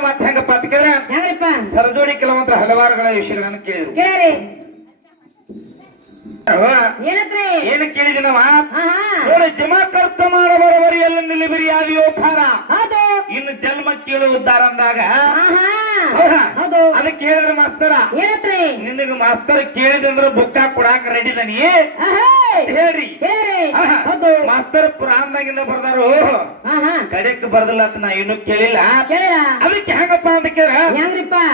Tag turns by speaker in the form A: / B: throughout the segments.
A: ಆಹಾ,
B: ಇನ್ನೊಂದು ಮಾತು ಹೆಂಗಪ್ಪ ಅಂತ ಕೇಳಿದ್ರೆ ಸರಜೋಡಿ ಕೆಲವಂತ ಹಲವಾರುಗಳ ವಿಷಯಗಳನ್ನು ಕೇಳಿದ್ರು.
A: ಕೇಳಿ ಏನತ್ರಿ?
B: ಏನು ಕೇಳಿದಿನವ?
A: ಹಾ
B: ನೋಡಿ ಜಮಾ ಖರ್ಚು ಮಾಡ ಬರೋಬರಿ ಎಲ್ಲ ನಿಲಿಬಿರಿ ಆಗಿಯೋ
A: ಫಾರ
B: ಇನ್ನು ಜನ್ಮ ಕೇಳು ಉದ್ದಾರ ಅಂದಾಗ? ಅದಕ್ಕೆ ಹೇಳಿದ್ರೆ ಮಾಸ್ತರ.
A: ಏನತ್ರಿ?
B: ನಿನಗ ಮಾಸ್ತರ್ ಕೇಳಿದಂದ್ರ ಬುಕ್ಕ ಕೊಡಾಕ ರೆಡಿ ದನಿ ಹೇಳ್ರಿ. ಮಾಸ್ತರ್ ಪುರಾಣದಾಗಿಂದ ಬರ್ದಾರು. ಕಡೆಕ್ ಬರ್ದಿಲ್ಲ ಅಂತ ನಾ ಇನ್ನು ಕೇಳಿಲ್ಲ. ಅದಕ್ಕೆ ಹೆಂಗಪ್ಪ ಅಂತ ಕೇಳ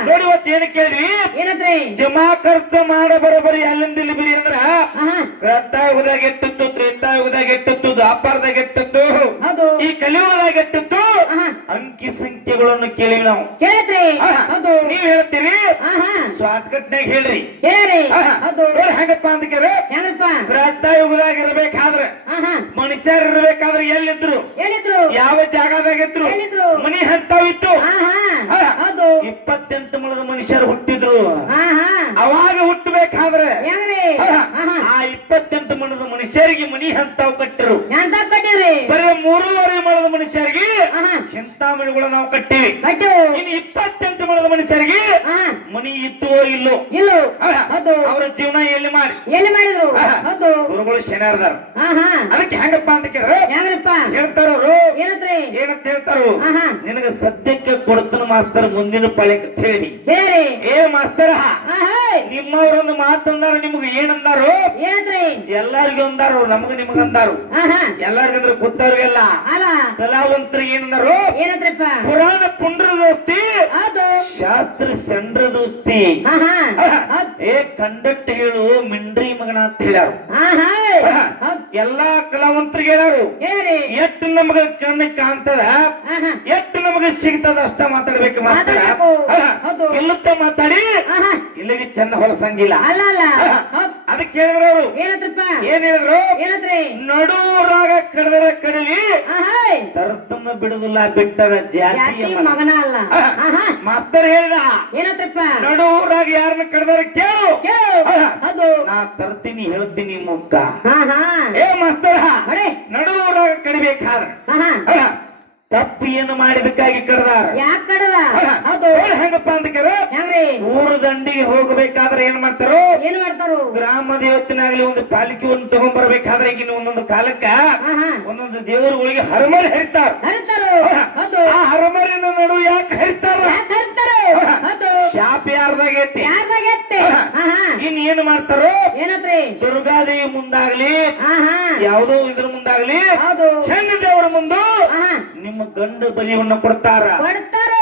B: ನೋಡಿ ಇವತ್ತು ಏನು ಕೇಳಿ
A: ಏನತ್ರಿ?
B: ಜಮಾ ಖರ್ಚು ಮಾಡ ಬರೋಬರಿ ಅಲ್ಲಿಂದ ಇಲ್ಲಿ ಬಿರಿ ಅಂದ್ರ
A: ಆಹಾ.
B: ಕೃತಾಯುಗದಾಗ ಗೆಟ್ಟದ್ದು ತ್ರೇತಾಯುಗದಾಗ ಎಟ್ಟದ್ದು ದ್ವಾಪಾರದಾಗ ಈ ಕಲಿಯುಗದ
A: ಗೆಟ್ಟದ್ದು
B: ಅಂಕಿ ಸಂಖ್ಯೆಗಳನ್ನು ಕೇಳಿ ನಾವು. ನೀವ್ ಹೇಳ್ತೀರಿ? ಶಾರ್ಟ್ ಹೇಳ್ರಿ. ಹೆಂಗಪ್ಪ ಅಂತ ಕೇಳ
A: ಹೆಂಗ್ರಿಪ್ಪ
B: ಕೃತ ಯುಗದಾಗ ಇರ್ಬೇಕಾದ್ರೆ ಮನುಷ್ಯರು ಇರ್ಬೇಕಾದ್ರೆ ಎಲ್ಲಿದ್ರು?
A: ಎಲ್ಲಿದ್ರು?
B: ಯಾವ ಜಾಗದಾಗ
A: ಇದ್ರು
B: ಮನಿ ಹಂತಾವಿತ್ತು. ಇಪ್ಪತ್ತೆಂಟು ಮೂಲದ ಮನುಷ್ಯರು ಹುಟ್ಟಿದ್ರು. ಅವಾಗ ಹುಟ್ಟಬೇಕಾದ್ರೆ ಆ ಇಪ್ಪತ್ತೆಂಟು ಮಣದ ಮನುಷ್ಯರಿಗೆ ಮನಿ ಹಂತಾವ್ ಕಟ್ಟರು. ಬರೀ ಮೂರುವರೆ ಮಣದ ಮನುಷ್ಯರಿಗೆ ಎಂತ ಮನೆಗಳು ನಾವು ಕಟ್ಟಿವಿ
A: ಕಟ್ಟು.
B: ಇನ್ನು ಇಪ್ಪತ್ತೆಂಟು ಮಣದ ಮನುಷ್ಯರಿಗೆ ಮನಿ ಇತ್ತೋ ಇಲ್ಲೋ?
A: ಇಲ್ಲೋ.
B: ಅವರ ಜೀವನ ಎಲ್ಲಿ ಮಾಡಿ?
A: ಎಲ್ಲಿ ಮಾಡಿದ್ರು?
B: ಗುರುಗಳು
A: ಶನಿವಾರ
B: ಅದಕ್ಕೆ ಹೆಂಗಪ್ಪ ಅಂತ ಕೇಳಿದ್ರೆ
A: ಏನತ್ರಿ?
B: ಏನಂತ ಹೇಳ್ತಾರು ನಿನಗ ಸದ್ಯಕ್ಕೆ ಕೊಡ್ತನ ಮಾಸ್ತರ್ ಮುಂದಿನ ಪಾಳ್ಯಕ್ಕೆ ಹೇಳಿ. ಏ ಮಾಸ್ತರ. ನಿಮ್ಮವ್ರೊಂದು ಮಾತಂದಾರ ನಿಮ್ಗೆ ಏನಂದಾರು
A: ಏನತ್ರಿ?
B: ಎಲ್ಲಾರ್ಗೂ ಅಂದಾರು ನಮಗ ನಿಮಗ ಅಂದಾರು. ಎಲ್ಲಾರ್ಗಂದ್ರ ಕೂತವ್ರಿಗೆಲ್ಲ
A: ಅಲ್ಲ.
B: ಕಲಾವಂತರಿಗೆ ಏನಂದಾರು?
A: ಏನತ್ರಪ್ಪ
B: ಪುರಾಣ ಪುಂಡ್ರ ದೋಸ್ತಿ ಶಾಸ್ತ್ರ ಚಂದ್ರ ದೋಸ್ತಿ ಏ ಕಂಡಕ್ಟ್ ಹೇಳು ಮಿಂಡ್ರಿ ಮಗನ ಅಂತ ಹೇಳ್ಯಾರು. ಎಲ್ಲಾ ಕಲಾವಂತರಿಗೆ ಹೇಳಾರು ಎಷ್ಟು ನಮಗ ಕಣ್ಣಿಗೆ ಕಾಣ್ತದ
A: ಆಹಾ
B: ಎಷ್ಟು ನಮಗ ಸಿಗ್ತದ ಅಷ್ಟ ಮಾತಾಡ್ಬೇಕು ಮಾತಾಡ. ಇಲ್ಲುತ್ತ ಮಾತಾಡಿ.
A: ಆಹಾ
B: ಇಲ್ಲಿಗೆ ಚೆನ್ನ ಹೊಲಸಂಗಿಲ್ಲ ಅದಕ್ಕೆ ಹೇಳಿದ್ರು ಅವರು.
A: ಏನತ್ರಪ್ಪ
B: ಏನ್ ಹೇಳಿದ್ರು?
A: ಏನತ್ರಿ
B: ನಡೂರಾಗ ಕಡದರ ಕಡಲಿ. ತರ್ತಮ್ಮ ಬಿಡುದಿಲ್ಲ ಬಿಟ್ಟದ ಜಾತಿಯ
A: ಜಾತಿ
B: ಮಗ.
A: ಮಗನ ಅಲ್ಲ.
B: ಮಾಸ್ತರ್ ಹೇಳಿದ.
A: ಏನತ್ರಪ್ಪ
B: ನಡೂರಾಗ ಯಾರನ್ನ ಕಡದರ ಕೇಳು.
A: ಹೌದು
B: ನಾ ತರ್ತೀನಿ ಹೇಳ್ತೀನಿ ಮುಕ್ಕ ಏ ಮಾಸ್ತರ
A: ನಡುವರ
B: ಕಡಿಬೇಕಾದ ತಪ್ಪು ಏನು ಮಾಡಿದಕ್ಕಾಗಿ ಕಡ್ದಾರ?
A: ಯಾಕೆ ಕಡದ
B: ನೋಡ್ ಹೆಂಗಪ್ಪ ಅಂತ ಕೇಳ.
A: ಹೆಂಗ್ರಿ
B: ಊರ ದಂಡಿಗೆ ಹೋಗಬೇಕಾದ್ರೆ ಏನ್ ಮಾಡ್ತಾರೋ?
A: ಏನ್ ಮಾಡ್ತಾರೋ?
B: ಗ್ರಾಮ ದೇವತನಾಗ್ಲಿ ಒಂದು ಪಾಲಿಕೆ ಒಂದು ತಗೊಂಡ್ಬರ್ಬೇಕಾದ್ರೆ ಈಗಿನ ಒಂದೊಂದು ಕಾಲಕ್ಕ ಒಂದೊಂದು ದೇವರುಗಳಿಗೆ ಹರಮರಿ ಹರಿತಾರ. ಆ ಹರಮರಿನ ನಡು ಯಾಕೆ ಹರಿತಾರ? ಶಾಪ ಯಾರ್ದಾಗೈತಿ ಇನ್ ಏನ್ ಮಾಡ್ತಾರೋ?
A: ಏನತ್ರಿ?
B: ದುರ್ಗಾದೇವಿ ಮುಂದಾಗ್ಲಿ.
A: ಆಹಾ
B: ಯಾವುದೋ ಇದ್ರ ಮುಂದಾಗ್ಲಿ. ಹೆಣ್ಣು ದೇವರ ಮುಂದು ನಿಮ್ಮ ಗಂಡು ಬಲಿಯನ್ನು ಕೊಡ್ತಾರ.
A: ಕೊಡ್ತಾರ?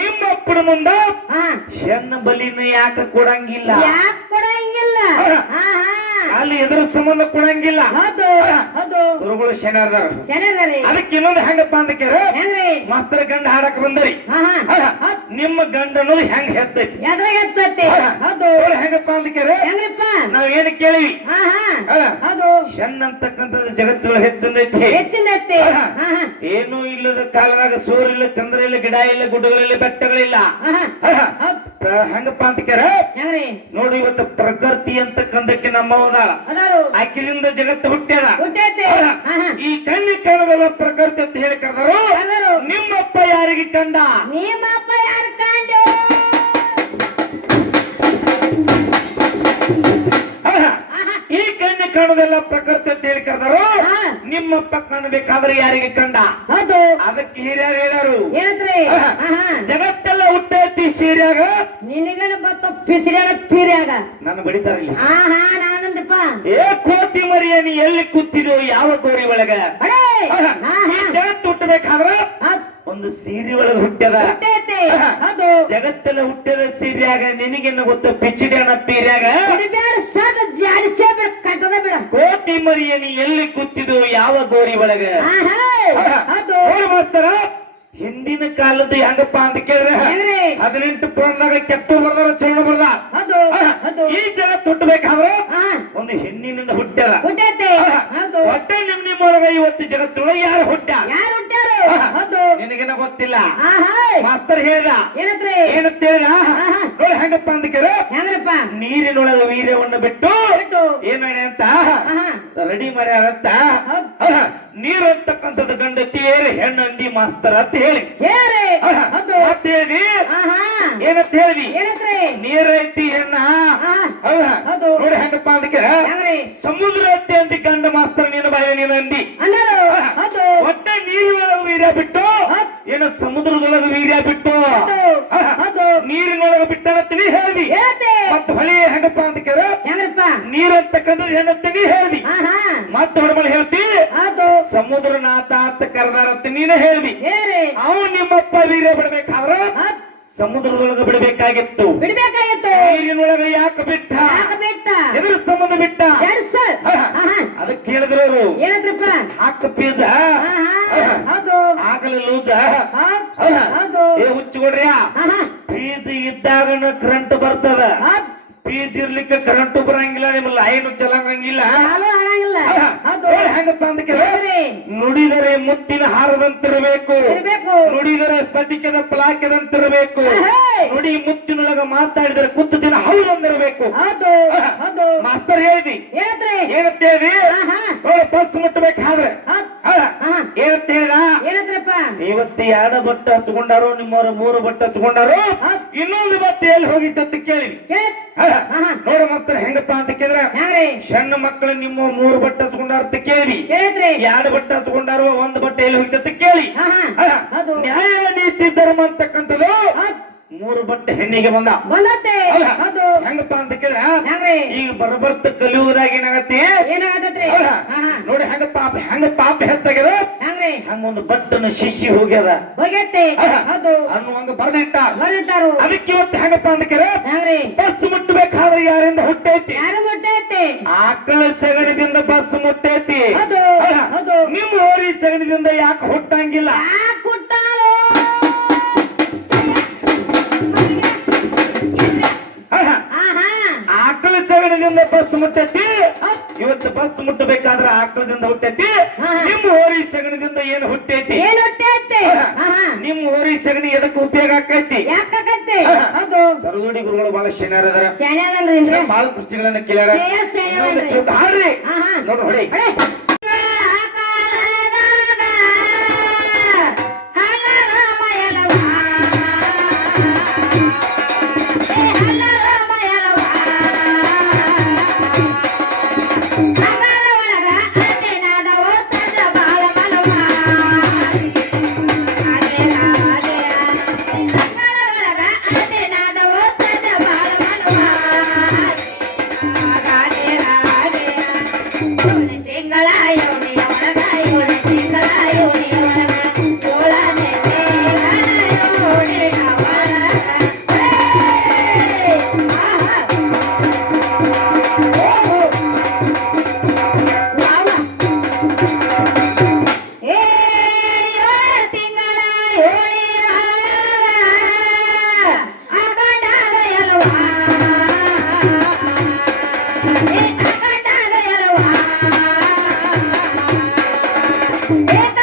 B: ನಿಮ್ಮ ಅಪ್ಪನ ಮುಂದ ಹೆಣ್ಣು ಬಲಿನ ಯಾಕೆ ಕೊಡಂಗಿಲ್ಲ?
A: ಯಾಕೆ ಕೊಡಂಗಿಲ್ಲ?
B: ಅಲ್ಲಿ ಎದುರು ಸಂಬಂಧ ಕೊಡಂಗಿಲ್ಲ. ಗುರುಗಳು
A: ಶನಿದಾರ
B: ಅದಕ್ಕೆ ಇನ್ನೊಂದು ಹೆಂಗಪ್ಪ ಅಂತ ಕೇಳ ಮಾಸ್ತರ್ ಗಂಡ ಹಾಡಕ್ ಬಂದರಿ. ನಿಮ್ಮ ಗಂಡನು ಹೆಂಗ್ ಹೆತ್ತೈತಿ? ಹೆಂಗಪ್ಪ ಅಂತ ಕೇಳ ನಾವ್ ಏನ್ ಕೇಳಿವಿ?
A: ಹಾ
B: ಹೆಣ್ ಅಂತಕ್ಕಂಥದ್ದು
A: ಜಗತ್ತು
B: ಆಹಾ.
A: ಆಹಾ
B: ಏನೂ ಇಲ್ಲದ ಕಾಲದಾಗ ಸೂರ್ಯ ಇಲ್ಲ ಚಂದ್ರ ಇಲ್ಲ ಗಿಡ ಇಲ್ಲ ಗುಡ್ಡಗಳಿಲ್ಲ ಬೆಟ್ಟಗಳಿಲ್ಲ ಹೆಂಗಪ್ಪ ಅಂತ
A: ಕೇರ
B: ನೋಡಿ ಇವತ್ತು ಪ್ರಕೃತಿ ಅಂತಕ್ಕಂಥಕ್ಕೆ ನಮ್ಮ ಹೋದಾಳ
A: ಅದಾರು.
B: ಆಕಿದಿಂದ ಜಗತ್ತು ಹುಟ್ಟ್ಯದ. ಈ ಕಣ್ಣಿ ಕಾಣದಲ್ಲ ಪ್ರಕೃತಿ ಅಂತ ಹೇಳಿ ಕರೆದರು. ನಿಮ್ಮಪ್ಪ ಯಾರಿಗೆ ಕಂಡ?
A: ನಿಮ್ಮಪ್ಪ ಯಾರು ಕಂಡ?
B: ಈ ಕಣ್ಣು ಕಾಣುದೆಲ್ಲ ಪ್ರಕೃತಿ ಅಂತ ಹೇಳಿ ಕರೆದರು.
A: ನಿಮ್ಮ
B: ನಿಮ್ಮಪ್ಪ ಕಾಣಬೇಕಾದ್ರೆ ಯಾರಿಗೆ ಕಂಡ?
A: ಹೌದು.
B: ಅದಕ್ಕೆ ಹಿರಿಯರು ಹೇಳ್ಯಾರು. ಆಹಾ ಜಗತ್ತೆಲ್ಲ ಹುಟ್ಟೈತಿ ಸೀರ್ಯಾಗ?
A: ನಿನಗನ ಬತ್ತ ಪಿಚ್ಚಿನ ಪೀರ್ಯಾಗ.
B: ನಾನು ಬಡಿತಾರ ಇಲ್ಲಿ.
A: ಆಹಾ ನಾನಂದ್ರಪ್ಪ.
B: ಏ ಕೋತಿ ಮರಿಯ ನೀ ಎಲ್ಲಿ ಕೂತಿದ್ಯೋ ಯಾವ ಗೋರಿ ಒಳಗ? ಜಗತ್ತು ಹುಟ್ಟಬೇಕಾದ್ರ ಒಂದು ಸೀರೆ ಒಳಗೆ ಹುಟ್ಟ್ಯದ ಜಗತ್ತಲ್ಲ ಹುಟ್ಟಿದ ಸೀರೆಯಾಗ ನಿನಗೇನು ಗೊತ್ತ ಪಿಚ್ಚಿಡಿ ಅನ್ನ ಪೀರ್ಯಾಗ ಕೋಟಿ ಮರಿಯ ಎಲ್ಲಿ ಕೂತಿದ್ದು ಯಾವ ಗೋರಿ ಒಳಗೆ? ಮಾಸ್ತರ. ಹಿಂದಿನ ಕಾಲದ ಹೆಂಗಪ್ಪ ಅಂತ ಕೇಳಿದ್ರೆ ಹದಿನೆಂಟು ಪುರಾಣದಾಗ ಕೆಟ್ಟು ಬರ್ದಾರ ಚರಣ ಬರ್ದ ಈ ಜನ ಹುಟ್ಟಬೇಕಾದ್ರೆ ಒಂದು ಹೆಣ್ಣಿನಿಂದ
A: ಹೌದು.
B: ಹೊಟ್ಟೆ ನಿಮ್ ನಿಮ್ಮೊಳಗ ಇವತ್ತು ಜಗತ್ತೊಳಗೆ ಯಾರು ಹುಟ್ಟ
A: ಯಾರು ಹುಟ್ಟ್ಯಾರು?
B: ನಿನಗೇನ ಗೊತ್ತಿಲ್ಲ.
A: ಆಹಾ
B: ಮಾಸ್ತರ್ ಹೇಳ್ದ.
A: ಏನತ್ರಿ?
B: ಏನಂತ ಹೇಳಿದ. ನೋಡಿ ಹೆಂಗಪ್ಪ ಅಂತ ಕೇಳ.
A: ಹೆಂಗ್ರಪ್ಪ?
B: ನೀರಿನೊಳಗ ವೀರ್ಯವನ್ನು ಬಿಟ್ಟು
A: ಬಿಟ್ಟು.
B: ಅಂತ ರೆಡಿ ಮಾಡ್ಯಾರಂತ. ನೀರು ಅಂತಕ್ಕಂಥದ್ದು ಗಂಡತಿ ಹೆಣ್ಣು ಅಂದಿ ಮಾಸ್ತರ್ ಅಂತ ಹೇಳಿ.
A: ಹೌದು.
B: ಮತ್ತೆ ಹೇಳಿ. ಏನಂತ ಹೇಳಿ?
A: ಏನತ್ರಿ?
B: ನೀರೈತಿ
A: ಆಹಾ.
B: ಹೌದಾ? ಅಂತ ಸಮುದ್ರ ಅತ್ಯಂತ ಅಂತ ಗಂಡ ಮಾಸ್ತರ್ ನೀನು ಬಾಯಿ ನೀನು ಅಂದಿ. ಒಟ್ಟೆ ನೀರಿನೊಳಗ ವೀರ್ಯ ಬಿಟ್ಟು ಏನ ಸಮುದ್ರದೊಳಗ ವೀರ್ಯ ಬಿಟ್ಟು. ನೀರಿನೊಳಗ ಬಿಟ್ಟನತ್ತೀನಿ ಹೇಳಿ
A: ಮತ್ತೆ
B: ಮತ್ತ ಹೊಳಿ ಹೆಂಗಪ್ಪ ಅಂತ ಕೇಳ. ನೀರ್ ಹೆಣ್ಣತ್ತೀನಿ ಹೇಳಿ
A: ಆಹಾ.
B: ಮತ್ತೆ ಹೊಡಮಲ್ ಹೇಳ್ತಿ.
A: ಸಮುದ್ರ
B: ಸಮುದ್ರನಾಥ ಅಂತ ಕರೆದಾರಂತ ನೀನೇ ಹೇಳಿ ಅವ್ ನಿಮ್ಮಪ್ಪ ವೀರ್ಯ ಬಿಡ್ಬೇಕಾದ್ರ. ಸಮುದ್ರದೊಳಗ ಬಿಡಬೇಕಾಗಿತ್ತು.
A: ಬಿಡಬೇಕಾಗಿತ್ತು.
B: ನೀರಿನೊಳಗ ಯಾಕೆ ಬಿಟ್ಟ?
A: ಬಿಟ್ಟ?
B: ಎದುರು ಸಂಬಂಧ ಬಿಟ್ಟ? ಅದಕ್ಕೆ ಕೇಳಿದ್ರು ಅವರು
A: ಏನಂದ್ರಪ್ಪ
B: ಹಾಕ
A: ಆಹಾ ಹೌದು.
B: ಆಗಲಿ ಲೂಸ
A: ಹೌದ್.
B: ಏ ಹುಚ್ಚಿಕೊಡ್ರಿ ಫೀಸ್ ಇದ್ದಾಗ ಕರೆಂಟ್ ಬರ್ತದ.
A: ಫೀಸ್ ಇರ್ಲಿಕ್ಕೆ ಕರೆಂಟ್ ಬರಂಗಿಲ್ಲ ನಿಮ್ ಲೈನ್ ಚಲಂಗಿಲ್ಲ
B: ಹೌದು.
A: ಅಂತ ಕೇಳಿದ್ರೆ ನುಡಿದರೆ ಮುತ್ತಿನ ಹಾರದಂತಿರಬೇಕು. ನುಡಿದರೆ ಸ್ಫಟಿಕದ ಪಲಾಕ್ಯದಂತಿರಬೇಕು.
B: ಹೇ.
A: ನುಡಿ ಮುತ್ತಿನೊಳಗ ಮಾತಾಡಿದರೆ ಕುತ್ತು ದಿನ ಹೌದಂದಿರಬೇಕು.
B: ಹೌದು ಹೌದು.
A: ಮಾಸ್ತರ್ ಹೇಳಿದಿ. ಏನಂತ ಹೇಳಿ ಬಸ್ ಮುಟ್ಟಬೇಕಾದ್ರೆ ಏನಂತ ಹೇಳಿದ
B: ಏನತ್ರಪ್ಪ
A: ಇವತ್ತು ಎರಡು ಬಟ್ಟ ಹಚ್ಕೊಂಡಾರು ನಿಮ್ಮವ್ರ ಮೂರು ಬಟ್ಟ ಹಚ್ಕೊಂಡಾರು
B: ಹೌದ್.
A: ಇನ್ನೊಂದು ಬಟ್ಟೆ ಎಲ್ಲಿ ಹೋಗಿತ್ತು ಅಂತ ಕೇಳಿ. ನೋಡ ಮಾಸ್ತರ್ ಹೆಂಗಪ್ಪ ಅಂತ ಕೇಳಿದ್ರೆ ಸಣ್ಣ ಮಕ್ಕಳು ನಿಮ್ಮ ಮೂರು ಬಟ್ಟೆ ಹಚ್ಕೊಂಡಾರ ಅಂತ ಕೇಳಿ ಎರಡು ಬಟ್ಟೆ ಹಚ್ಕೊಂಡಾರು ಒಂದು ಬಟ್ಟೆ ಎಲ್ಲಿ ಹೋಗಿತ್ತು ಅಂತ ಕೇಳಿ. ನ್ಯಾಯ ನೀತಿ ಧರ್ಮ ಅಂತಕ್ಕಂಥದ್ದು ಮೂರು ಬಟ್ಟೆ ಹೆಣ್ಣಿಗೆ ಬಂದ.
B: ಬಂದತ್ತೆ
A: ಹೆಂಗಪ್ಪ ಅಂತ ಕೇಳಿದ್ರೆ? ಈಗ ಬರಬರ್ತ ಕಲಿಯುವುದಾಗಿ ಏನಾಗತ್ತೆ?
B: ಏನಾಗತ್ತೆ
A: ನೋಡಿ ಹೆಂಗ ಪಾಪ ಹೆಂಗ ಪಾಪ ಹೆಚ್ಚಾಗ್ಯದ? ಹಂಗೊಂದು ಬಟ್ಟನ್ನು ಶಿಶಿ ಹೋಗ್ಯದ? ಹೋಗತ್ತೆ
B: ಅದು
A: ಅನ್ನುವಂಗ ಬರ್ದಿಟ್ಟ
B: ಹೊರಟಾರು
A: ಅದಕ್ಕೆ ಇವತ್ತು ಹೆಂಗಪ್ಪ ಅಂತ ಕೇಳ
B: ಹೆಂಗ್ರಿ
A: ಬಸ್ ಮುಟ್ಟಬೇಕಾದ್ರೆ ಯಾರಿಂದ ಹುಟ್ಟೈತಿ?
B: ಯಾರು ಮುಟ್ಟೈತಿ?
A: ಆಕಳ ಸಗಣಿದಿಂದ ಬಸ್ ಮುಟ್ಟೈತಿ.
B: ಅದು
A: ನಿಮ್ಮ ಹೋರಿ ಸಗಣಿದಿಂದ ಯಾಕೆ ಹುಟ್ಟಂಗಿಲ್ಲ?
B: ಹುಟ್ಟಾರೋ?
A: ಆಕಳ ಸಗಣಿದಿಂದ ಬಸ್ ಮುಟ್ಟತಿ. ಇವತ್ತು ಬಸ್ ಮುಟ್ಟಬೇಕಾದ್ರೆ ಆಕಳದಿಂದ ಹುಟ್ಟೈತಿ. ನಿಮ್ಮ ಹೋರಿ ಸಗಣದಿಂದ ಏನು ಹುಟ್ಟೈತಿ. ನಿಮ್ಮ ಹೋರಿ ಸಗಣಿ ಎದಕ್ಕೆ ಉಪಯೋಗ ಆಕೈತಿ? ಸರದೋಡಿ ಗುರುಗಳು ಬಹಳ ಶನಿಯಾರ? ಬಹಳ ಕೃಷ್ಣಗಳನ್ನ ಕೇಳ್ಯಾರ. ಹಾಡ್ರಿ. ನೋಡು ಹೊಡಿ.
B: Hey!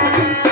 B: Thank
A: you.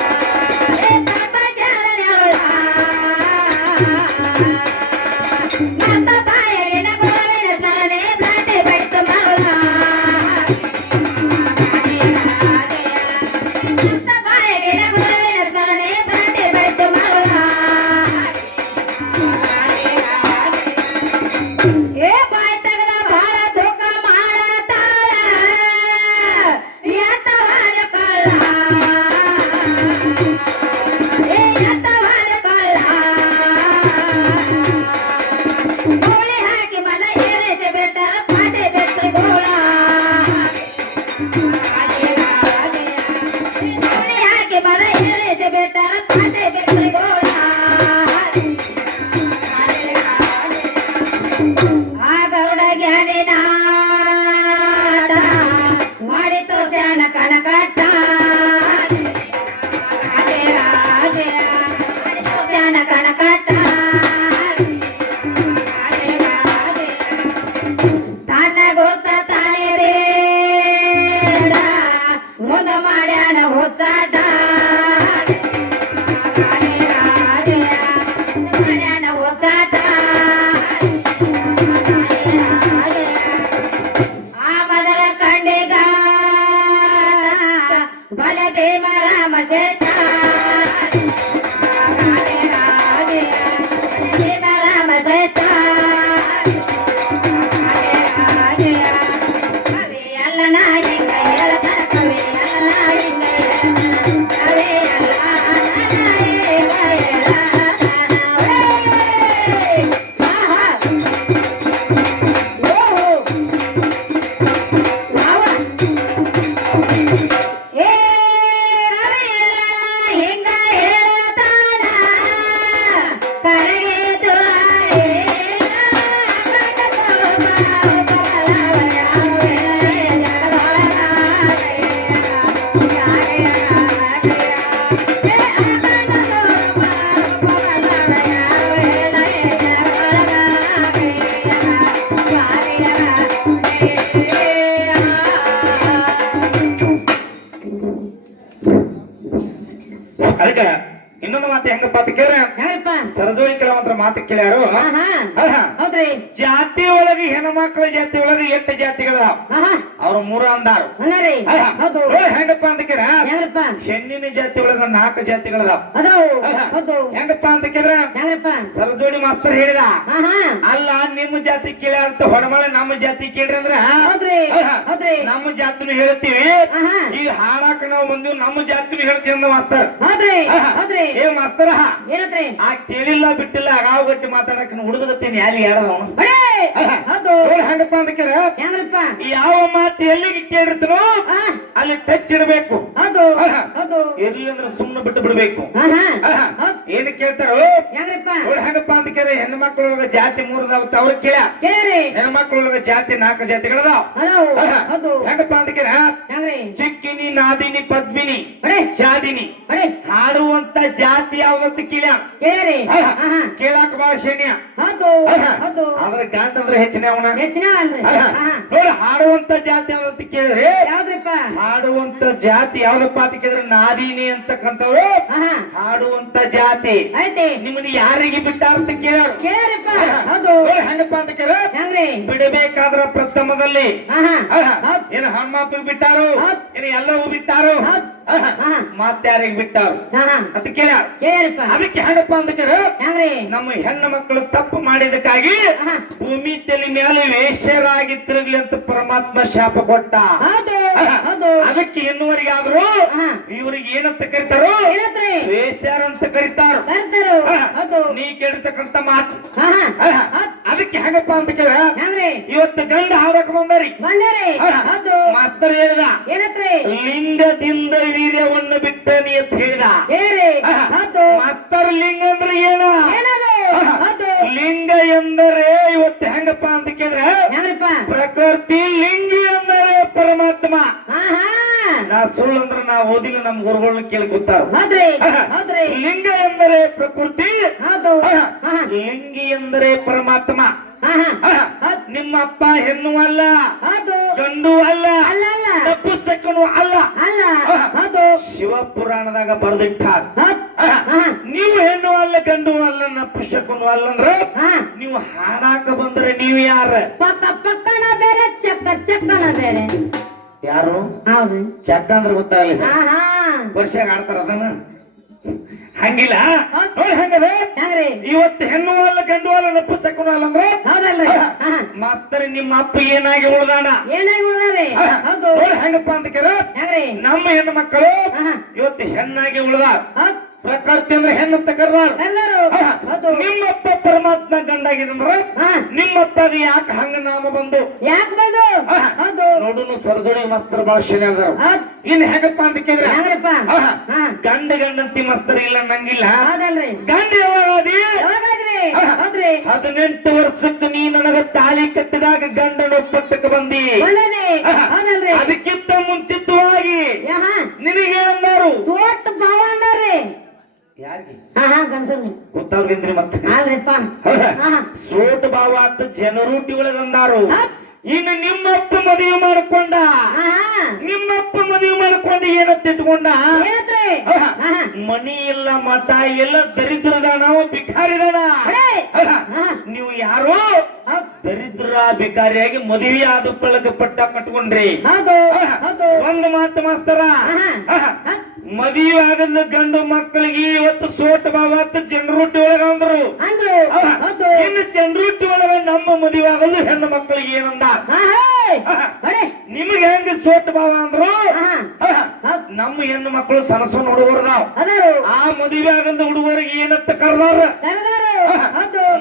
A: ಇನ್ನೊಂದು ಮಾತು ಹೆಂಗಪ್ಪ ಅಂತ ಕೇಳ
B: ಯಾರಪ್ಪ?
A: ಸರಜೋಳಿ ಕೆಲವಂತರ ಮಾತು ಕೇಳ್ಯಾರು.
B: ಹೌದ್ರಿ.
A: ಜಾತಿ ಒಳಗೆ ಹೆಣ್ಮಕ್ಳ ಜಾತಿ ಒಳಗೆ ಎಂಟು ಜಾತಿಗಳ. ಅವ್ರು ಮೂರ ಅಂದಾರು. ಹೆಂಗಪ್ಪ ಅಂತ ಕೇಳ ಹೆಣ್ಣಿನ ಜಾತಿ ಒಳಗ ನಾಲ್ಕು
B: ಜಾತಿಗಳ
A: ಹೆಂಗಪ್ಪ ಅಂತ
B: ಹೆಂಗ್ರಪ್ಪ
A: ಸರಜೋಡಿ ಮಾಸ್ತರ್ ಹೇಳಿದ. ಅಲ್ಲ ನಿಮ್ಮ ಜಾತಿ ಕೇಳ ಅಂತ ಹೊಡಮಳೆ ನಮ್ಮ ಜಾತಿ ಕೇಳ್ರಿ ಅಂದ್ರ? ನಮ್ಮ ಜಾತಿನೂ ಹೇಳ್ತೀವಿ. ಈ ಹಾಡಾಕ ನಾವು ಬಂದಿವಿ ನಮ್ಮ ಜಾತಿನೂ ಹೇಳ್ತೀವಿ ಅಂದ ಮಾಸ್ತರ್.
B: ಹೌದ್ರಿ.
A: ಏ ಮಾಸ್ತರ
B: ಏನತ್ರಿ?
A: ಆ ಕೇಳಿಲ್ಲ ಬಿಟ್ಟಿಲ್ಲ ಆಗಾವ್ ಗಟ್ಟಿ ಮಾತಾಡಕ್ ಹುಡುಗದತ್ತೇನೆ ಯಾಲಿ ಹೆಂಗಪ್ಪ
B: ಹೆಂಗ್ರಪ್ಪ
A: ಯಾವ ಮಾತು ಎಲ್ಲಿಗೆ ಕೇಳಿರ್ತನೋ ಅಲ್ಲಿ ಟಚ್ ಇಡಬೇಕು. ಇರ್ಲಿ ಅಂದ್ರೆ ಸುಮ್ಮನೆ ಬಿಟ್ಟು ಬಿಡ್ಬೇಕು. ಏನ್ ಕೇಳ್ತಾರೋ? ಹೆಂಗಪ್ಪ ಅಂತ ಕೇಳ. ಹೆಣ್ಣು ಮಕ್ಕಳೊಳಗ ಜಾತಿ ಮೂರದಾವ ಅವ್ರ ಕೇಳ. ಹೆಣ್ಣು ಮಕ್ಕಳೊಳಗ ಜಾತಿ ನಾಲ್ಕು ಜಾತಿಗಳದಾವ. ಹೆಂಗಪ್ಪ ಅಂತ ಕೇಳ. ಚಿಕ್ಕಿನಿ ನಾದಿನಿ ಪದ್ಮಿನಿ
B: ಜಾದಿನಿ.
A: ಶಾದಿನಿ ಹಾಡುವಂತ ಜಾತಿ ಯಾವ್ದಂತ ಕೇಳ
B: ಹಾ ಹಾ.
A: ಕೇಳಾಕ ಬಾ ಶೇಣ್ಯ ಆದ್ರೆ ಗಂಟ ಅಂದ್ರೆ ಹೆಚ್ಚಿನ ಅವನ
B: ಹೆಚ್ಚಿನ ಅಲ್ರಿ.
A: ನೋಡಿ ಹಾಡುವಂತ ಜಾತಿ ಯಾವ್ದಂತ ಕೇಳಿದ್ರೆ
B: ಯಾವ್ದ್ರಪ್ಪ?
A: ಹಾಡುವಂತ ಜಾತಿ ಯಾವ್ದಪ್ಪ ಅಂತ ಕೇಳಿದ್ರೆ ನಾದಿನಿ ಅಂತಕ್ಕಂಥವ್ರು. ಹಾಡುವಂತ ಜಾತಿ.
B: ಐತಿ
A: ನಿಮ್ದು ಯಾರಿಗೆ ಬಿಟ್ಟಾರ ಅಂತ ಕೇಳಾರು
B: ಕೇಳ್ರಪ್ಪ ಹೌದು.
A: ನೋಡಿ ಹೆಂಗಪ್ಪ ಅಂತ ಕೇಳ.
B: ಹೆಂಗ್ರಿ?
A: ಬಿಡಬೇಕಾದ್ರ ಪ್ರಥಮದಲ್ಲಿ. ಏನು ಹನುಮಪ್ಪಗೆ ಬಿಟ್ಟಾರು. ಏನು ಎಲ್ಲವೂ ಬಿಟ್ಟಾರು? ಮತ್ತಾರಿಗೆ ಬಿಟ್ಟಾರ. ಅದಕ್ಕೆ ಅದಕ್ಕೆ ಕೇಳ
B: ಹೆಂಗ್ರಿ
A: ನಮ್ಮ ಹೆಣ್ಣು ಮಕ್ಕಳು ತಪ್ಪು ಮಾಡಿದಕ್ಕಾಗಿ ಭೂಮಿ ತಲೆ ಮೇಲೆ ವೇಶ್ಯರಾಗಿ ತಿರುಗಲಿ ಅಂತ ಪರಮಾತ್ಮ ಶಾಪ ಕೊಟ್ಟ. ಅದಕ್ಕೆ ಇನ್ನುವರೆಗಾದ್ರು ಇವ್ರಿಗೆ ಏನಂತ ಕರೀತಾರೋ
B: ಏನತ್ರಿ?
A: ವೇಶ್ಯರ ಅಂತ ಕರೀತಾರ. ನೀ ಕೇಳ್ತಕ್ಕಂತ ಮಾತು. ಅದಕ್ಕೆ ಹೆಂಗಪ್ಪ ಅಂತ ಕೇಳ.
B: ಹೆಂಗ್ರಿ
A: ಇವತ್ತು ಗಂಡ ಹಾಡಕ್ ಬಂದಾರಿ?
B: ಬಂದಾರಿ. ಹೌದು.
A: ಮಾಸ್ತರ್ ಹೇಳಿದ.
B: ಏನತ್ರಿ?
A: ಲಿಂಗದಿಂದ ವೀರ್ಯವನ್ನು ಬಿಟ್ಟನಿ ಅಂತ ಹೇಳಿದ. ಏರಿ.
B: ಹೌದು.
A: ಮಾಸ್ತರ್ ಲಿಂಗ ಅಂದ್ರೆ ಏನ. ಲಿಂಗ ಎಂದರೆ ಇವತ್ತು ಹೆಂಗಪ್ಪ ಅಂತ ಕೇಳಿದ್ರೆ ಪ್ರಕೃತಿ ಲಿಂಗಿ ಅಂದರೆ ಪರಮಾತ್ಮ. ನಾ ಸುಳ್ಳು ಅಂದ್ರೆ ನಾ ಓದಿಲ್ಲ ನಮ್ ಗುರುಗಳನ್ನ ಕೇಳಿ ಗೊತ್ತಾರ.
B: ಆದ್ರೆ ಆದ್ರೆ
A: ಲಿಂಗ ಎಂದರೆ ಪ್ರಕೃತಿ. ಲಿಂಗಿ ಎಂದರೆ ಪರಮಾತ್ಮ. ನಿಮ್ಮ ಅಪ್ಪ ಹೆಣ್ಣು ಅಲ್ಲ. ಗಂಡು ಅಲ್ಲ.
B: ಅಲ್ಲ ಅಲ್ಲ. ಅಲ್ಲ.
A: ಅಲ್ಲ. ಹೌದು.
B: ಶಿವಪುರಾಣದಾಗ.
A: ಹಾ.
B: ನೀವು ಹೆಣ್ಣು ಅಲ್ಲ ಗಂಡು ಅಲ್ಲ ಪುಸ್ತಕನು ಅಲ್ಲಂದ್ರ
A: ಹಾ.
B: ನೀವು ಹಾಡಾಕ ಬಂದ್ರೆ ನೀವು ಯಾರ?
A: ಪಕ್ಕ ಪಕ್ಕಣ ಬೇರೆ ಚಕ್ಕ ಚಕ್ಕಣ ಬೇರೆ.
B: ಯಾರು? ಚಕ್ಕ ಅಂದ್ರೆ ಗೊತ್ತಾಗಲಿ
A: ಹಾ ಹಾ.
B: ವರ್ಷಾಗ ಆಡ್ತಾರ ಅದನ್ನ? ಹಂಗಿಲ್ಲ. ನೋಡಿ ಹಂಗದೆ? ಇವತ್ತು ಹೆಣ್ಣು ಅಲ್ಲ ಗಂಡು ಅಲ್ಲ ನಪುಸ್ತಕನು ಅಲ್ಲ ಅಂದ್ರೆ? ಮಾಸ್ತರ್ ನಿಮ್ಮ ಅಪ್ಪ ಏನಾಗಿ ಉಳ್ದಾಣ
A: ಏನಾಗಿ ಉಳ್ದಾರೆ
B: ನೋಡಿ ಹೆಂಗಪ್ಪ ಅಂತ ಕೇಳ ನಮ್ಮ ಹೆಣ್ಣು ಮಕ್ಕಳು ಇವತ್ತು ಹೆಣ್ಣಾಗಿ
A: ಉಳ್ದ
B: ಪ್ರಕೃತಿ ಅಂದ್ರೆ ಹೆಣ್ಣು ಅಂತ ಕರ್ದಾರ
A: ಎಲ್ಲರೂ
B: ನಿಮ್ಮಪ್ಪ ಪರಮಾತ್ಮ ಗಂಡಾಗಿದಂದ್ರ
A: ಹಾ.
B: ನಿಮ್ಮಪ್ಪ ಯಾಕೆ ಹಂಗ ನಾಮ ಬಂದು?
A: ಯಾಕೆ ಬಂದು? ಹೌದು.
B: ನೋಡುನು ಸರದೊಡಿ ಮಸ್ತರ್ ಭಾಷೆ ಅದಾರ ಇನ್ ಹೆಂಗಪ್ಪ ಅಂತ ಕೇಳಿದ್ರೆ? ಗಂಡ ಗಂಡಂತಿ ಮಸ್ತರ್ ಇಲ್ಲ ನಂಗಿಲ್ಲ ಗಂಡ
A: ಯಾವಾಗ
B: ಹದಿನೆಂಟು ವರ್ಷಕ್ಕೆ ನೀ ನನಗ ತಾಳಿ ಕಟ್ಟಿದಾಗ ಗಂಡನ ಒಪ್ಪಟ್ಟಕ್ಕೆ ಬಂದಿ. ಅದಕ್ಕಿಂತ ಮುಂಚಿತವಾಗಿ
A: ಸೋಟ್ ಭಾವ ಅಂದಾರ್ರಿ.
B: ಗೊತ್ತಾಗ್ಲಿಂದ್ರಿ ಮತ್ತೆ? ಸೋಟ್ ಭಾವ ಅಂತ ಜನರೂಟಿ ಒಳಗಂದಾರು. ಇನ್ನು ನಿಮ್ಮಪ್ಪ ಮದುವೆ ಮಾಡಿಕೊಂಡ? ನಿಮ್ಮಪ್ಪ ಮದುವೆ ಮಾಡಿಕೊಂಡು ಏನಂತ ಇಟ್ಕೊಂಡ? ಮನಿ ಇಲ್ಲ ಮತ ಎಲ್ಲ ದರಿದ್ರದ ನಾವು ಭಿಕಾರಿದಾನ
A: ಅಡೇ.
B: ಆಹಾ.
A: ಹಾ.
B: ನೀವು ಯಾರು? ದರಿದ್ರ ಭಿಕಾರಿಯಾಗಿ ಮದುವೆ ಆದ ಪಳಗ ಪಟ್ಟ ಕಟ್ಕೊಂಡ್ರಿ ಒಂದು ಮಾತು ಮಾಸ್ತರ. ಮದುವೆ ಆಗದ ಗಂಡು ಮಕ್ಕಳಿಗೆ ಇವತ್ತು ಸೋಟ ಬಾಬಾತ್ ಜನರೊಟ್ಟಿ ಒಳಗ ಅಂದ್ರು. ಇನ್ನು ಜನರೊಟ್ಟಿ ಒಳಗ ನಮ್ಮ ಮದುವೆ ಆಗಲು ಹೆಣ್ಣು ಮಕ್ಕಳಿಗೆ ಏನಂದ. ನಿಮಗೆ ಹೆಂಗ ಸೋಟ ಬಾವ ಅಂದ್ರು. ನಮ್ಮ ಹೆಣ್ಣು ಮಕ್ಕಳು ಸಣ್ಣ ಸಣ್ಣ ಹುಡುಗರು ನಾವು ಆ ಮದುವೆ ಆಗದ ಹುಡುಗರಿಗೆ ಏನಂತ ಕರ್ದಾರ
A: ಹೌದು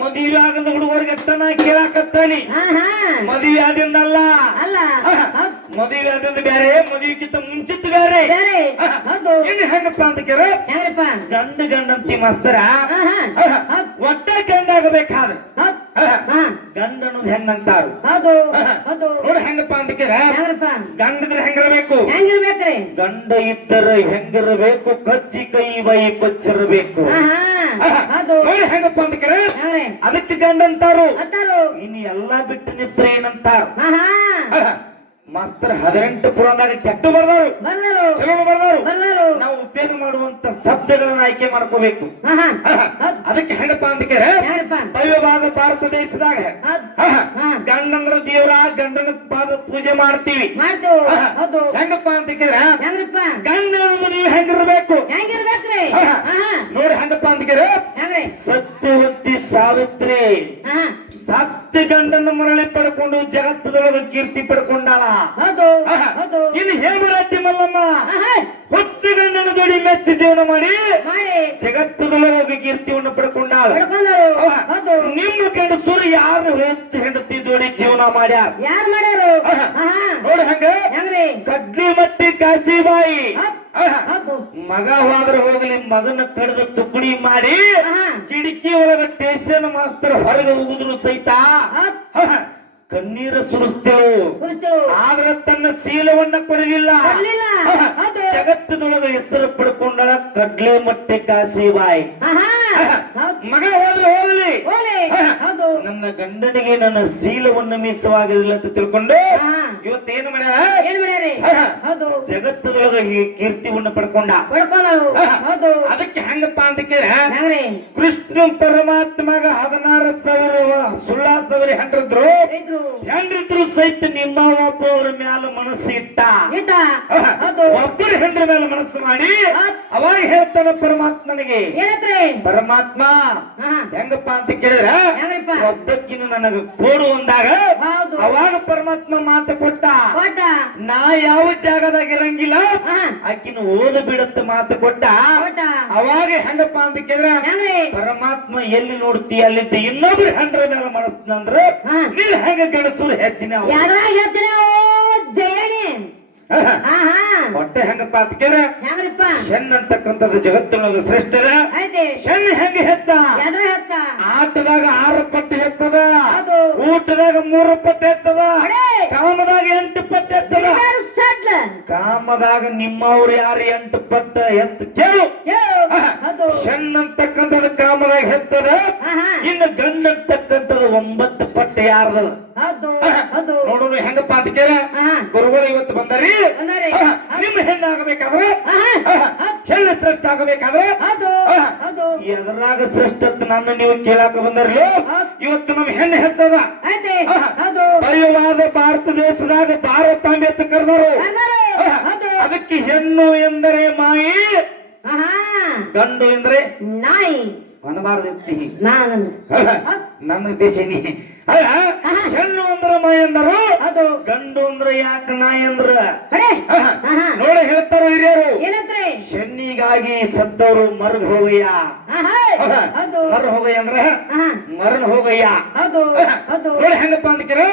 B: ಮದುವೆ ಆಗದ ಹುಡುಗರಿಗೆ ತನ ಕೇಳಾಕತ್ತಾನಿ. ಮದುವೆ ಆದಿಂದಲ್ಲ
A: ಅಲ್ಲ.
B: ಮದುವೆ ಆದಿಂದ ಬೇರೆ ಮದುವೆಕ್ಕಿಂತ ಮುಂಚಿತ ಬೇರೆ. ಇನ್ನು ಹೆಂಗಪ್ಪ ಅಂತ ಕೇಳ.
A: ಗಂಡ
B: ಗಂಡು ಗಂಡಂತಿ ಮಸ್ತರ. ಒಟ್ಟ ಗಂಡಾಗಬೇಕಾದ್ರೆ
A: ಹೌದ್.
B: ಗಂಡ ಅನ್ನೋದು ಹೆಣ್ಣಂತಾರು
A: ಹೌದು. ಹೌದು.
B: ನೋಡಿ ಹೆಂಗಪ್ಪ
A: ಹೆಂಗ್ರಿಪ್ಪ
B: ಗಂಡದ್ರೆ ಹೆಂಗಿರಬೇಕು?
A: ಹೆಂಗಿರ್ಬೇಕ್ರಿ?
B: ಗಂಡ ಇದ್ದರೆ ಹೆಂಗಿರಬೇಕು? ಕಚ್ಚಿ ಕೈ ಬೈ
A: ಪಚ್ಚಿರಬೇಕು.
B: ನೋಡಿ ಹೆಂಗಪ್ಪ
A: ಹೆಂಗ್ರಿ
B: ಅದಕ್ಕೆ ಗಂಡಂತಾರು.
A: ಅಂತಾರು.
B: ಇನ್ನು ಎಲ್ಲಾ ಬಿಟ್ಟು ನಿತ್ರ ಏನಂತಾರ? ಮಾಸ್ತರ್ ಹದಿನೆಂಟು ಪುರಾಣದಾಗ ಕೆಟ್ಟು ಬರ್ದಾರು. ಚಲೋ ಬರ್ದಾರು. ನಾವು ಉಪಯೋಗ ಮಾಡುವಂತ ಶಬ್ದಗಳನ್ನ ಆಯ್ಕೆ ಮಾಡ್ಕೋಬೇಕು. ಅದಕ್ಕೆ ಹೆಂಗಪ್ಪ ಅಂತ ಭವ್ಯವಾದ ಭಾರತ ದೇಶದಾಗ. ಗಂಡಂದ್ರ ದೇವರ ಗಂಡನ ಪಾದ ಪೂಜೆ ಮಾಡ್ತೀವಿ. ಹೆಂಗಪ್ಪ ಅಂತ ಗಂಡ ನೀವು ಹೆಂಗಿರ್ಬೇಕು? ನೋಡಿ ಹೆಂಗಪ್ಪ ಅಂತ ಸತ್ಯವತಿ ಸಾವಿತ್ರಿ.
A: ಹಾ
B: ಸತ್ಯ ಗಂಡನ ಮರಳಿ ಪಡ್ಕೊಂಡು ಜಗತ್ತದೊಳಗೆ ಕೀರ್ತಿ ಪಡ್ಕೊಂಡಾಳ. ಇನ್ನು ಹೇಮರಾಟಿ ಮಲ್ಲಮ್ಮ? ಹೊತ್ತ ಗಂಡನ ಜೋಡಿ ಮೆಚ್ಚಿ ಜೀವನ ಮಾಡಿ ಜಗತ್ತದೊಳಗೆ ಕೀರ್ತಿಯನ್ನು ಪಡ್ಕೊಂಡಾಳ. ನಿಮ್ಮ ಗಂಡಸರು ಯಾರು ಹೆಚ್ಚು ಹೆಂಡತಿ ಜೋಡಿ ಜೀವನ ಮಾಡ್ಯಾರ?
A: ಯಾರು ಮಾಡ್ಯಾರು?
B: ನೋಡಿ ಹಂಗ. ಕಡ್ಲಿ ಮಟ್ಟಿ ಕಾಸಿಬಾಯಿ ಮಗ ಹೋದ್ರೆ ಹೋಗಲಿ ಮಗನ ಕಡ್ದು ತುಕಡಿ ಮಾಡಿ ಕಿಡಕಿ ಒಳಗ ಟೇಷನ್ ಮಾಸ್ತರ್ ಹೊರಗೆ ಹೋಗುದ್ರು ಸಹಿತ. ಕಣ್ಣೀರ ಸುರಿಸ್ತೇವು ಆದ್ರ ತನ್ನ ಶೀಲವನ್ನ ಕೊಡಲಿಲ್ಲ. ಜಗತ್ತಿನೊಳಗ ಹೆಸರು ಪಡ್ಕೊಂಡಳ ಕಡ್ಲೆ ಮಟ್ಟೆ
A: ಹಾ ಹೌದ್.
B: ಮಗ ಹೋದ್ರೆ ಹೋಗ್ಲಿ. ನನ್ನ ಗಂಡನಿಗೆ ನನ್ನ ಶೀಲವನ್ನು ಮೀಸವಾಗಿರಲಿಲ್ಲ ಅಂತ ತಿಳ್ಕೊಂಡು ಇವತ್ತು
A: ಏನ್. ಹೌದು.
B: ಜಗತ್ತದೊಳಗ ಈ ಕೀರ್ತಿವನ್ನ ಪಡ್ಕೊಂಡ.
A: ಹೌದು.
B: ಅದಕ್ಕೆ ಹೆಂಗಪ್ಪ ಅಂತ ಕೇಳಿ ಕೃಷ್ಣ ಪರಮಾತ್ಮಗ ಹದಿನಾರು ಸಾವಿರ ಸುಳ್ಳಾ ಸಾವಿರ ಹೆಂಡ್ರಿದ್ರು? ಹೆಂಡ್ರಿದ್ರು ಸಹಿತ ನಿಮ್ಮ ಒಬ್ಬ ಅವ್ರ ಮ್ಯಾಲ ಮನಸ್ಸು ಇಟ್ಟ. ಒಬ್ಬರು ಹೆಂಡ್ರ ಮೇಲೆ ಮನಸ್ಸು ಮಾಡಿ. ಅವಾಗ ಹೇಳ್ತಾನೆ ಪರಮಾತ್ಮನಿಗೆ ಪರಮಾತ್ಮ ಹೆಂಗಪ್ಪ ಅಂತ ಕೇಳಿದ್ರ ಒಬ್ಬಕ್ಕಿನ ನನಗ ಕೊಡು ಅಂದಾಗ ಅವಾಗ ಪರಮಾತ್ಮ ಮಾತು ಕೊಟ್ಟ. ನಾ ಯಾವ ಜಾಗದಾಗ ಇರಂಗಿಲ್ಲ ಆಕಿನ ಓದ ಬಿಡತ್ತ ಮಾತು ಕೊಟ್ಟ. ಅವಾಗ ಹೆಂಗಪ್ಪ ಅಂತ ಕೇಳಿದ್ರ ಪರಮಾತ್ಮ ಎಲ್ಲಿ ನೋಡ್ತಿ ಅಲ್ಲಿದ್ದ ಇನ್ನೊಬ್ರು ಹೆಂಡ್ರ ಮೇಲೆ ಮನಸ್ಸಿನಂದ್ರ
A: ಹಾ.
B: ನೀನ್ ಹೆಂಗ ಗಣಸರು ಹೆಚ್ಚಿನ. ಹೊಟ್ಟೆ ಹೆಂಗಪ್ಪ
A: ಹೆಂಗ್ರಿಪ್ಪ
B: ಶೆನ್ ಅಂತಕ್ಕಂಥದ್ದು ಜಗತ್ತಿನೊಳಗ
A: ಶ್ರೇಷ್ಠರ
B: ಶೆನ್ ಹೆಂಗ ಹೆತ್ತ? ಆಟದಾಗ ಆರು ಪಟ್ಟು ಹೆತ್ತದ? ಊಟದಾಗ ಮೂರು ಪಟ್ಟು ಹೆತ್ತದ? ಕಾಮದಾಗ ಎಂಟು ಪಟ್ಟು
A: ಹೆತ್ತದ?
B: ಕಾಮದಾಗ ನಿಮ್ಮವ್ರು ಯಾರು ಎಂಟು ಪಟ್ಟು ಎತ್ತು ಕೇಳು.
A: ಹೆಣ್ಣು
B: ಅಂತಕ್ಕಂಥದ್ದು ಕಾಮದಾಗ
A: ಹೆತ್ತದ?
B: ಇನ್ನು ಗಂಡ ಅಂತಕ್ಕಂಥದ್ದು ಒಂಬತ್ತು ಪಟ್ಟು ಯಾರ್ದದ?
A: ಅದು
B: ನೋಡೋಣ ಹೆಂಗಪ್ಪ ಅಂತ ಕೇಳ. ಗುರುಗಳು ಇವತ್ತು ಬಂದಾರಿ. ನಿಮ್ಮ ಹೆಣ್ಣಾಗಬೇಕಾದ್ರೆ ಹೆಣ್ಣು ಶ್ರೇಷ್ಠ ಆಗಬೇಕಾದ್ರೆ ಎದರಾಗ ಶ್ರೇಷ್ಠ ಅಂತ ನನ್ನ ನೀವು ಕೇಳಾಕ ಬಂದಾರಲ್ಲ
A: ಹೌದ್.
B: ಇವತ್ತು ನಮ್ಮ ಹೆಣ್ಣು ಹೆತ್ತದ. ಭಯವಾದ ಭಾರತ ದೇಶದಾಗ ಭಾರತಾಂಬೆ ಅಂತ ಕರೆದರು. ಅದಕ್ಕೆ ಹೆಣ್ಣು ಎಂದರೆ ಮಾಯಿ ಗಂಡು ಎಂದರೆ
A: ನಾಯಿ.
B: ಅನ್ನಬಾರ್ದು
A: ನಾನು
B: ನನ್ನ ದೇಶ ನೀ ಅಲ್ಲ ಹೆಣ್ಣು ಅಂದ್ರ ಮಾ ಅಂದರು
A: ಅದು
B: ಗಂಡು ಅಂದ್ರ ಯಾಕ ನಾಯಿ ಅಂದ್ರ ನೋಡಿ ಹೇಳ್ತಾರ ಹಿರಿಯರು
A: ಏನಂತ್ರಿ
B: ಹೆಣ್ಣಿಗಾಗಿ ಸತ್ತವರು ಮರಣ ಹೋಗಯ್ಯ ಮರ್ ಹೋಗಯ್ಯ ಅಂದ್ರ ಮರಣ ಹೋಗಯ್ಯ ನೋಡಿ ಹೆಂಗಪ್ಪ
A: ಹೆಂಗ್ರಿ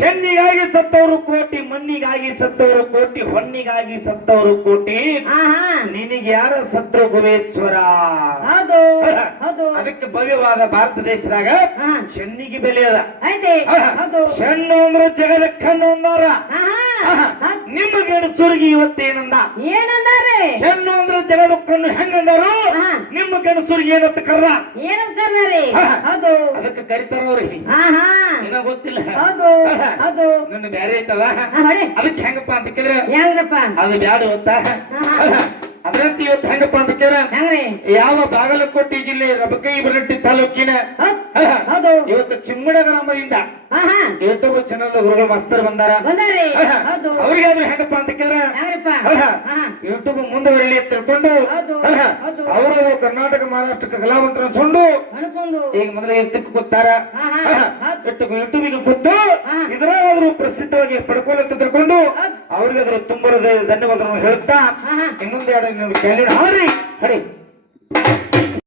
B: ಹೆಣ್ಣಿಗಾಗಿ ಸತ್ತವರು ಕೋಟಿ ಮಣ್ಣಿಗಾಗಿ ಸತ್ತವರು ಕೋಟಿ ಹೊಣ್ಣಿಗಾಗಿ ಸತ್ತವರು ಕೋಟಿ ನಿನಗೆ ಯಾರ ಸತ್ರು ಗುರೇಶ್ವರ
A: ಅದು ಅದು
B: ಅದಕ್ಕೆ ಭವ್ಯವಾದ ಭಾರತ ದೇಶದಾಗ ಹೆಣ್ಣಿಗೆ ಬೆಲೆ ಅದ
A: ಐತೆ
B: ಆಹಾ.
A: ಅದು
B: ಹೆಣ್ಣು ಅಂದ್ರೆ ಜಗದ ಕಣ್ಣು ಅಂದಾರ ನಿಮ್ಮ ಗಣಸೂರಿಗೆ ಇವತ್ತೇನಂದ
A: ಏನಂದಾರೆ?
B: ಹೆಣ್ಣು ಅಂದ್ರೆ ಜಗದ ಕಣ್ಣು ಹೆಂಗಂದಾರು. ನಿಮ್ಮ ಗಣಸೂರಿಗೆ ಏನಂತ ಕರ್ರ?
A: ಏನಂತಾರ್ರಿ?
B: ಹೌದು
A: ಅದು.
B: ಅದಕ್ಕೆ ಕರಿತಾರ ಅವ್ರಿಗೆ ಏನೋ ಗೊತ್ತಿಲ್ಲ.
A: ಅದು.
B: ಆಹಾ.
A: ಅದು.
B: ನನ್ನ ಬ್ಯಾರೆ
A: ಐತಲ್ಲ?
B: ಅದಕ್ಕೆ ಹೆಂಗಪ್ಪ ಅಂತ ಕೇಳಿದ್ರೆ?
A: ಹೆಂಗ್ರಪ್ಪ
B: ಅದು ಬ್ಯಾಡ ಗೊತ್ತಾ. ಅದ್ರಂತ ಇವತ್ತು ಹೆಂಗಪ್ಪ ಅಂತ ಕೇಳ. ಯಾವ ಬಾಗಲಕೋಟೆ ಜಿಲ್ಲೆ ರಬಕೈ ಬರಟ್ಟಿ ತಾಲೂಕಿನ? ಇವತ್ತು ಚಿಮ್ಮಡ ಗ್ರಾಮದಿಂದ ಯೂಟ್ಯೂಬ್ ಚಾನಲ್ ಗುರುಗಳು ಮಸ್ತರ್ ಬಂದಾರ. ಅವ್ರಿಗಾದ್ರೂ ಹೆಂಗಪ್ಪ ಅಂತ ಕೇಳಿದ್ರೆ ಯೂಟ್ಯೂಬ್ ಮುಂದುವರಲಿ ಅಂತ ತಿಳ್ಕೊಂಡು. ಅವರು ಕರ್ನಾಟಕ ಮಹಾರಾಷ್ಟ್ರ ಕಲಾವಂತರ ಸುಂಡು ಈಗ ಮೊದಲಿಗೆ ತಿಕ್ಕು ಕೂತಾರ ಯೂಟ್ಯೂಬಿಗೆ ಕೂತು ಇದರಾದ್ರೂ ಪ್ರಸಿದ್ಧವಾಗಿ ಪಡ್ಕೊಳ್ಳಂತ ತಿಳ್ಕೊಂಡು ಅವ್ರಿಗಾದ್ರೂ ತುಂಬ ಧನ್ಯವಾದಗಳನ್ನು ಹೇಳುತ್ತಾ ಇನ್ನೊಂದು ಎರಡು ಕೇಳಿ. ಹರಿ ಹರಿ